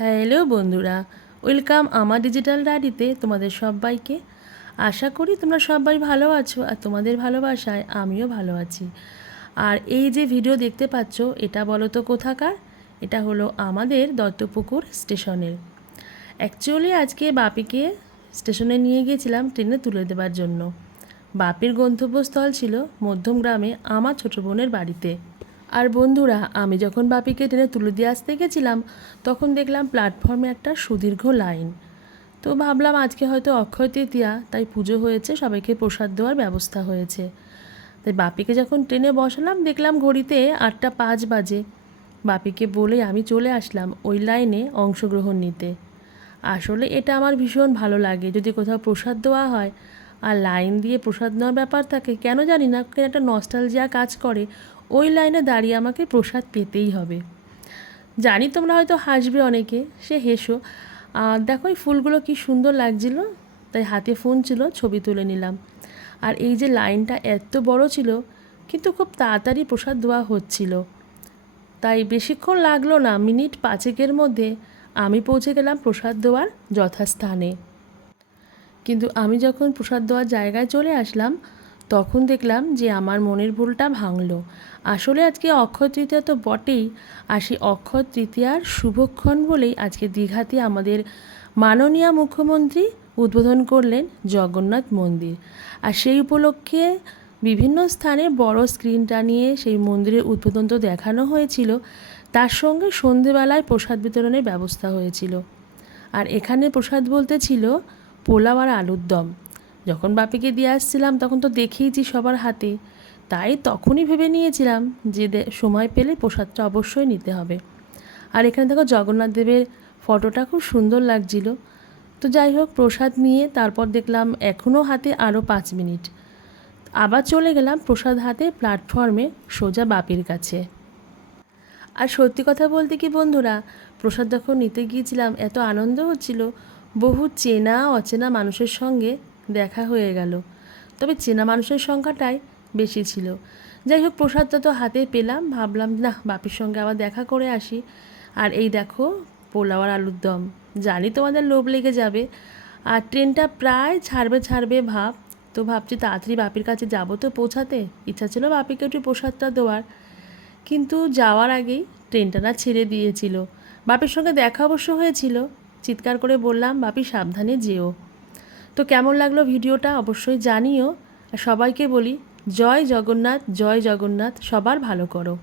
Hello বন্ধুরা, welcome আমার digital ডায়েরিতে তোমাদের সবাইকে। আশা করি তোমরা সবাই ভালো আছো আর তোমাদের ভালোবাসায় আমিও ভালো আছি। আর এই যে ভিডিও দেখতে পাচ্ছ এটা বলো তো কোথাকার? এটা হলো আমাদের দত্তপুকুর স্টেশনের। অ্যাকচুয়ালি আজকে বাপিকে স্টেশনে নিয়ে গিয়েছিলাম ট্রেনে তুলে দেওয়ার জন্য। বাপির গন্তব্যস্থল ছিল মধ্যমগ্রামে আমার ছোটো বোনের বাড়িতে। আর বন্ধুরা, আমি যখন বাপিকে ট্রেনে তুলে দিয়ে আসতে গেছিলাম তখন দেখলাম প্ল্যাটফর্মে একটা সুদীর্ঘ লাইন। তো ভাবলাম আজকে হয়তো অক্ষয় তৃতীয়া, তাই পুজো হয়েছে, সবাইকে প্রসাদ দেওয়ার ব্যবস্থা হয়েছে। তাই বাপিকে যখন ট্রেনে বসালাম দেখলাম ঘড়িতে 8টা 5 বাজে। বাপিকে বলে আমি চলে আসলাম ওই লাইনে অংশগ্রহণ নিতে। আসলে এটা আমার ভীষণ ভালো লাগে, যদি কোথাও প্রসাদ দেওয়া হয় আর লাইন দিয়ে প্রসাদ নেওয়ার ব্যাপার থাকে, কেন জানি না একটা নস্টালজিয়া কাজ করে। ওই লাইনে দাঁড়িয়ে আমাকে প্রসাদ পেতেই হবে। জানি তোমরা হয়তো হাসবে অনেকে, সে হেসো। আর দেখো এই ফুলগুলো কি সুন্দর লাগছিল, তাই হাতে ফোন ছিল, ছবি তুলে নিলাম। আর এই যে লাইনটা এত বড় ছিল, কিন্তু খুব তাড়াতাড়ি প্রসাদ দেওয়া হচ্ছিল, তাই বেশিক্ষণ লাগলো না, মিনিট 5-এর মধ্যে আমি পৌঁছে গেলাম প্রসাদ দেওয়ার যথাস্থানে। কিন্তু আমি যখন প্রসাদ দেওয়ার জায়গায় চলে আসলাম তখন দেখলাম যে আমার মনের ভুলটা ভাঙলো। আসলে আজকে অক্ষয় তৃতীয়া তো বটেই, আর সেই অক্ষয় তৃতীয়ার শুভক্ষণ বলেই আজকে দীঘাতে আমাদের মাননীয় মুখ্যমন্ত্রী উদ্বোধন করলেন জগন্নাথ মন্দির। আর সেই উপলক্ষে বিভিন্ন স্থানে বড় স্ক্রিন টানিয়ে সেই মন্দিরের উদ্বোধন তো দেখানো হয়েছিল, তার সঙ্গে সন্ধেবেলায় প্রসাদ বিতরণের ব্যবস্থা হয়েছিল। আর এখানে প্রসাদ বলতে ছিল পোলাও আর আলুর দম। যখন বাপিকে দিয়ে আসছিলাম তখন তো দেখেইছি সবার হাতে, তাই তখনই ভেবে নিয়েছিলাম যে সময় পেলে প্রসাদটা অবশ্যই নিতে হবে। আর এখানে দেখো জগন্নাথ দেবের ফটোটা খুব সুন্দর লাগছিল। তো যাই হোক, প্রসাদ নিয়ে তারপর দেখলাম এখনও হাতে আরও 5 মিনিট। আবার চলে গেলাম প্রসাদ হাতে প্ল্যাটফর্মে সোজা বাপির কাছে। আর সত্যি কথা বলতে কি বন্ধুরা, প্রসাদ যখন নিতে গিয়েছিলাম এত আনন্দ হচ্ছিল, বহু চেনা অচেনা মানুষের সঙ্গে দেখা হয়ে গেল। তবে চেনা মানুষের সংখ্যাটাই বেশি ছিল। যাই হোক, প্রসাদটা তো হাতে পেলাম, ভাবলাম না বাপির সঙ্গে আবার দেখা করে আসি। আর এই দেখো পোলাও আর আলুর দম, জানি তোমাদের লোভ লেগে যাবে। আর ট্রেনটা প্রায় ছাড়বে ভাব, তো ভাবছি তাড়াতাড়ি বাপির কাছে যাব তো পৌঁছাতে। ইচ্ছা ছিল বাপিকে একটু প্রসাদটা দেওয়ার, কিন্তু যাওয়ার আগেই ট্রেনটা না ছেড়ে দিয়েছিল। বাপির সঙ্গে দেখা অবশ্য হয়েছিল, চিৎকার করে বললাম বাপি সাবধানে যেও। তো কেমন লাগলো ভিডিওটা অবশ্যই জানিও। আর সবাইকে বলি জয় জগন্নাথ, জয় জগন্নাথ, সবার ভালো করো।